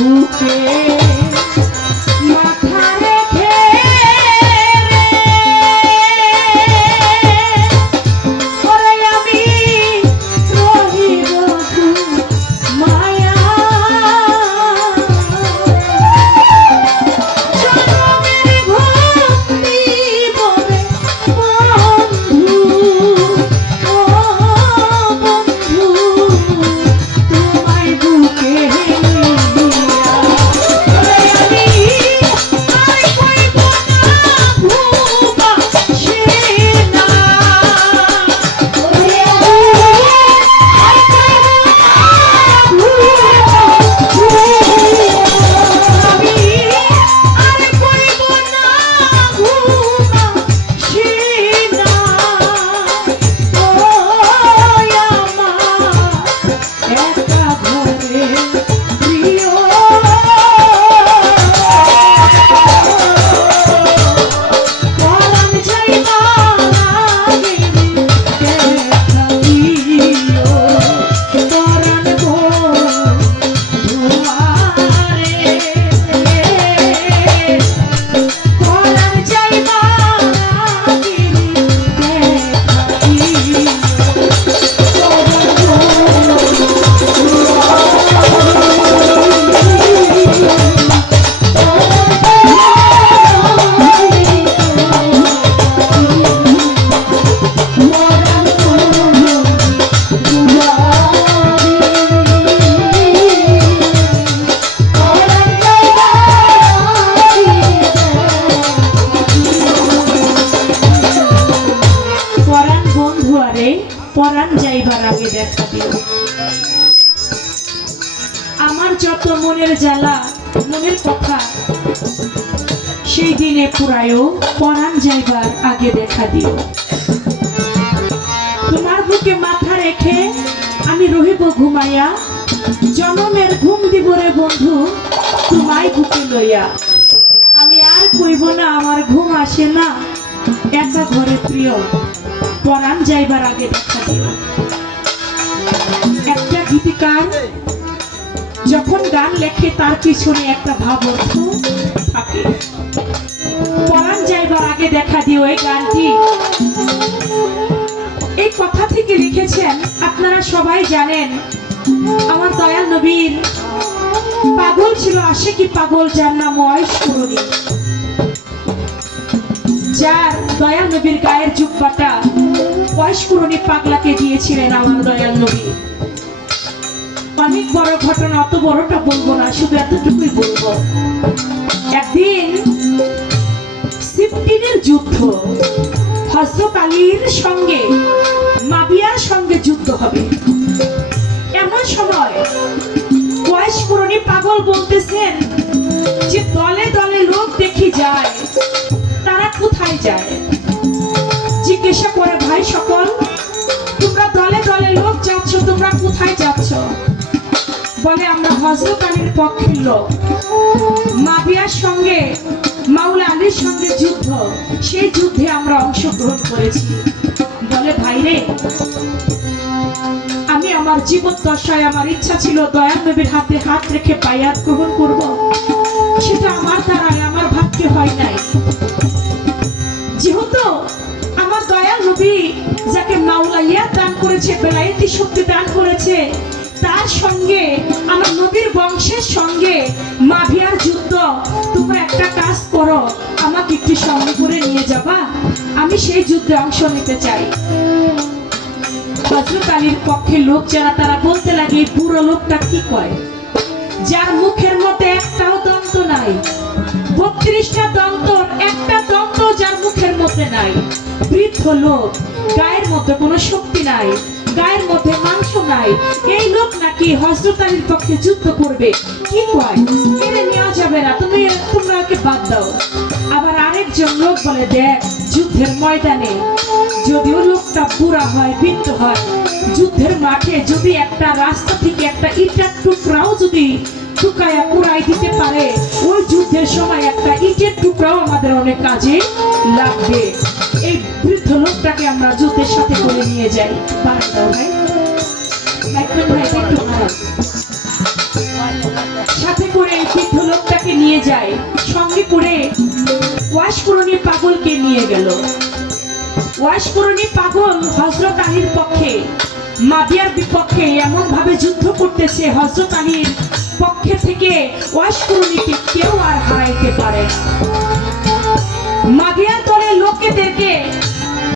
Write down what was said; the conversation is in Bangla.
বুকে মাথা রেখে ওরে আমি রহিব মায়া জনমের ভক্তি বলে বন্ধু ও বন্ধু তোমায় বুকে পরাণ যাইবার আগে দেখা দিও আমার যত মনের জ্বালা মনের কথা সেই দিনে পুরায়ও পরাণ যাইবার আগে দেখা দিও তোমার বুকে মাথা রেখে আমি রহিব ঘুমাইয়া জনমের ঘুম দিব রে বন্ধু তোমায় বুকে লইয়া আমি আর কইব না আমার ঘুম আসে না একা ঘরে প্রিয় পরাণ যাইবার আগে দেখা দিও একটা গীতিকার যখন গান লেখে তার পিছনে একটা ভাব অর্থ থাকে পরাণ যাইবার আগে দেখা দিও এই গানটি এই কথা থেকে লিখেছেন আপনারা সবাই জানেন আমার দয়াল নবীর পাগল ছিল আশিকি পাগল যার নাম ওয়াইশ কুরুনি যার দয়াল নবীর গায়ের জুব্বাটা ওয়াইশ কুরুনি পাগলাকে দিয়েছিলেন আমার দয়াল নবী অনেক বড় ঘটনা অত বড়টা বলবো না শুধু এতটুকুই বলবো একদিন সিফটিনের যুদ্ধ হযরত আলীর সঙ্গে মাবিয়ার সঙ্গে যুদ্ধ হবে এমন সময় ওয়াইশ কুরুনি পাগল বলতেছেন যে দলে দলে লোক দেখি যায় তারা কোথায় যায় জিজ্ঞাসা করে ভাই সকল তোমরা দলে দলে লোক যাচ্ছ তোমরা কোথায় যাচ্ছ বলে আমরা হযরত আলীর পক্ষের লোক মাবিয়ার সঙ্গে মাওলা আলীর সঙ্গে যুদ্ধ সেই যুদ্ধে আমরা অংশগ্রহণ করেছি বলে ভাইরে আমি আমার জীবদ্দশায় আমার ইচ্ছা ছিল দয়াল নবীর হাতে হাত রেখে বায়াত গ্রহণ করব সেটা আমার দ্বারায় আমার ভাগ্যে হয় নাই যেহেতু আমার দয়াল নবী যাকে মাওলা ইয়াত দান করেছে বেলায়েতি শক্তি দান করেছে তার সঙ্গে আমার নবীর বংশের সঙ্গে মাভিয়ার যুদ্ধ তোমরা একটা কাজ করো আমাকে একটু সঙ্গে করে নিয়ে যাবা আমি সেই যুদ্ধে অংশ নিতে চাই হযরত আলীর পক্ষে লোক যারা তারা বলতে লাগে পুরো লোকটা কি কয় যার মুখের মধ্যে একটাও দন্ত নাই 32টা দন্ত একটা দন্ত যার মুখের মধ্যে নাই বৃদ্ধ লোক গায়ের মধ্যে কোনো শক্তি নাই গায়ের মধ্যে মাংস নাই এই লোক নাকি হযরত আলীর পক্ষে যুদ্ধ করবে কি কয় এরে নেওয়া যাবে না তোমরা ওকে বাদ দাও আবার আরেকজন লোক বলে দেখ যুদ্ধের ময়দানে যদিও লোকটা বুড়া হয় বৃদ্ধ হয় যুদ্ধের মাঠে যদি একটা রাস্তা থেকে একটা ইটের টুকরাও যদি টুকায়া কুড়াই দিতে পারে ওই যুদ্ধের সময় একটা ইটের টুকরাও আমাদের অনেক কাজে লাগবে এই বৃদ্ধ লোকটাকে আমরা যুদ্ধের সাথে করে নিয়ে যাই বাড়ি দাও ভাই একটু ভাই একটু সাথে করে এই বৃদ্ধ লোকটাকে নিয়ে যায়, সঙ্গে করে ওয়াশকুরনি পাগলকে নিয়ে গেল। ওয়াশকুরনি পাগল হযরত আলীর পক্ষে, মাবিয়ার বিপক্ষে এমন ভাবে যুদ্ধ করতেছে, হযরত আলীর পক্ষে থেকে ওয়াশকুরনিকে কেউ আর হারাইতে পারে না।